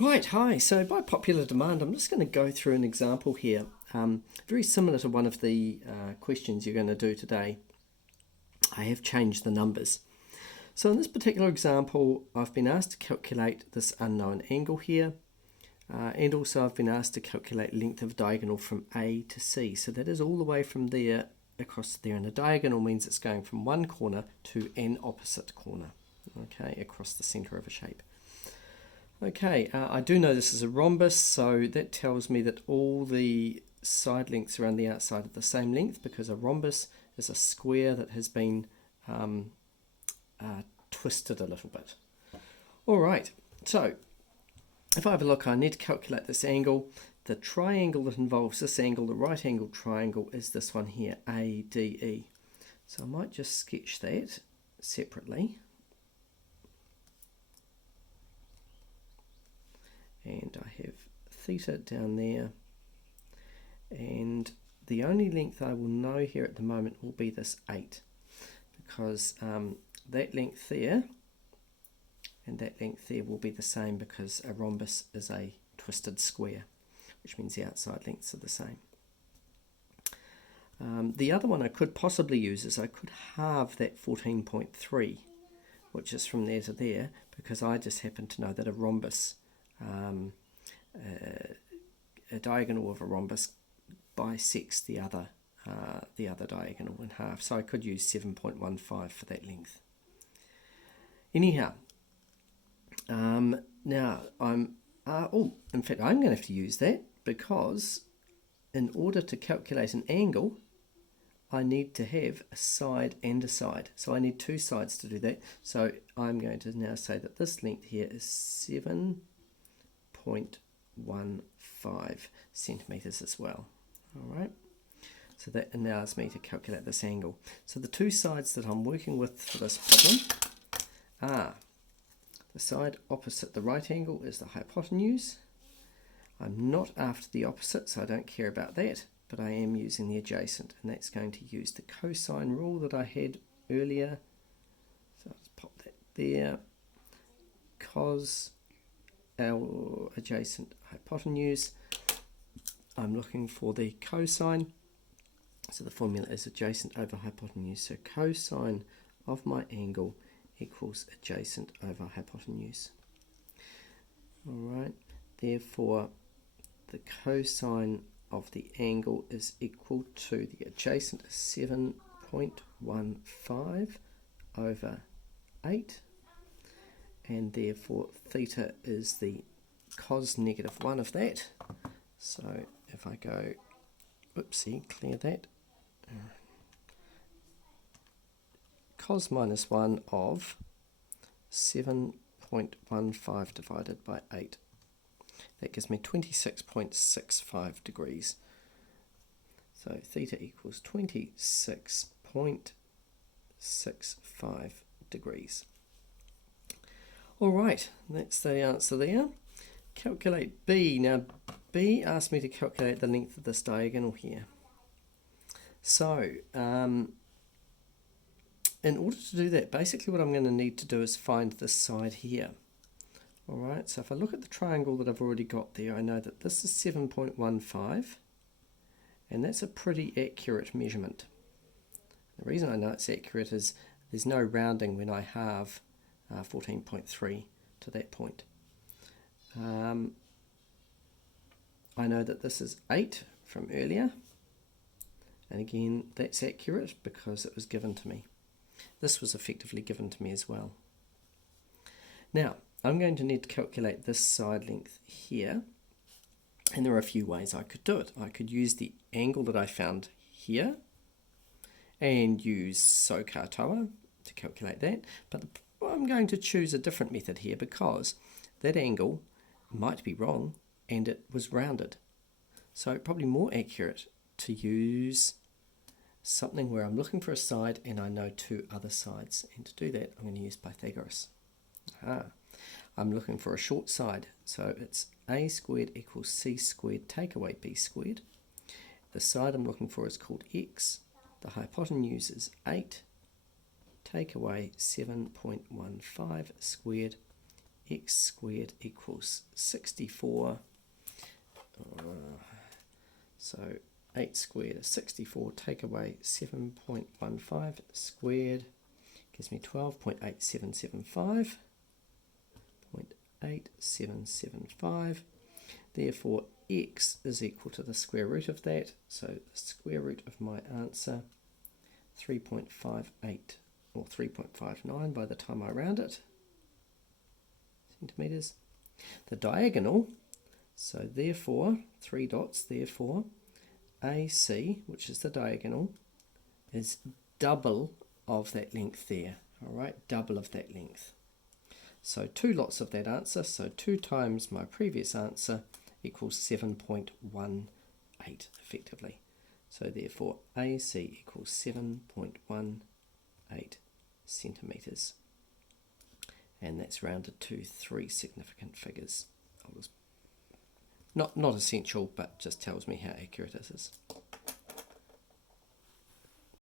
Right, hi. So by popular demand, I'm just going to go through an example here, very similar to one of the questions you're going to do today. I have changed the numbers. So in this particular example, I've been asked to calculate this unknown angle here, and also I've been asked to calculate length of diagonal from A to C. So that is all the way from there across there, and a diagonal means it's going from one corner to an opposite corner, okay, across the centre of a shape. Okay, I do know this is a rhombus, so that tells me that all the side lengths around the outside are the same length, because a rhombus is a square that has been twisted a little bit. Alright, so if I have a look, I need to calculate this angle. The triangle that involves this angle, the right angle triangle, is this one here, ADE. So I might just sketch that separately. And I have theta down there, and the only length I will know here at the moment will be this 8, because that length there and that length there will be the same, because a rhombus is a twisted square, which means the outside lengths are the same. The other one I could possibly use is I could halve that 14.3, which is from there to there, because I just happen to know that a rhombus, a diagonal of a rhombus bisects the other diagonal in half. So I could use 7.15 for that length. Anyhow, now in fact I'm going to have to use that, because in order to calculate an angle, I need to have a side and a side. So I need two sides to do that. So I'm going to now say that this length here is 7.15 centimetres as well. Alright, so that allows me to calculate this angle. So the two sides that I'm working with for this problem are the side opposite the right angle is the hypotenuse. I'm not after the opposite, so I don't care about that, but I am using the adjacent, and that's going to use the cosine rule that I had earlier. So I'll just pop that there. Cos our adjacent hypotenuse, I'm looking for the cosine, so the formula is adjacent over hypotenuse. So cosine of my angle equals adjacent over hypotenuse. Alright, therefore the cosine of the angle is equal to, the adjacent is 7.15 over 8, and therefore theta is the cos -1 of that. So if I go, oopsie, clear that, cos -1 of 7.15 divided by 8. That gives me 26.65 degrees. So theta equals 26.65 degrees. Alright, that's the answer there. Calculate B. Now B asked me to calculate the length of this diagonal here. So in order to do that, basically what I'm going to need to do is find this side here. Alright, so if I look at the triangle that I've already got there, I know that this is 7.15, and that's a pretty accurate measurement. The reason I know it's accurate is there's no rounding when I halve 14.3 to that point. I know that this is 8 from earlier, and again that's accurate because it was given to me. This was effectively given to me as well. Now I'm going to need to calculate this side length here, and there are a few ways I could do it. I could use the angle that I found here and use SOH-CAH-TOA to calculate that, but I'm going to choose a different method here, because that angle might be wrong and it was rounded. So probably more accurate to use something where I'm looking for a side and I know two other sides, and to do that I'm going to use Pythagoras. I'm looking for a short side, so it's a squared equals c squared take away b squared. The side I'm looking for is called x. The hypotenuse is 8 take away 7.15 squared x squared equals 64. So 8 squared is 64, take away 7.15 squared, gives me 12.8775. 0.8775. Therefore, x is equal to the square root of that. So the square root of my answer, 3.58 or 3.59 by the time I round it, centimetres. The diagonal, so therefore, 3 dots, therefore, AC, which is the diagonal, is double of that length there. All right, double of that length. So 2 lots of that answer, so 2 times my previous answer equals 7.18 effectively. So therefore AC equals 7.18 centimetres. And that's rounded to 3 significant figures. Not essential, but just tells me how accurate it is.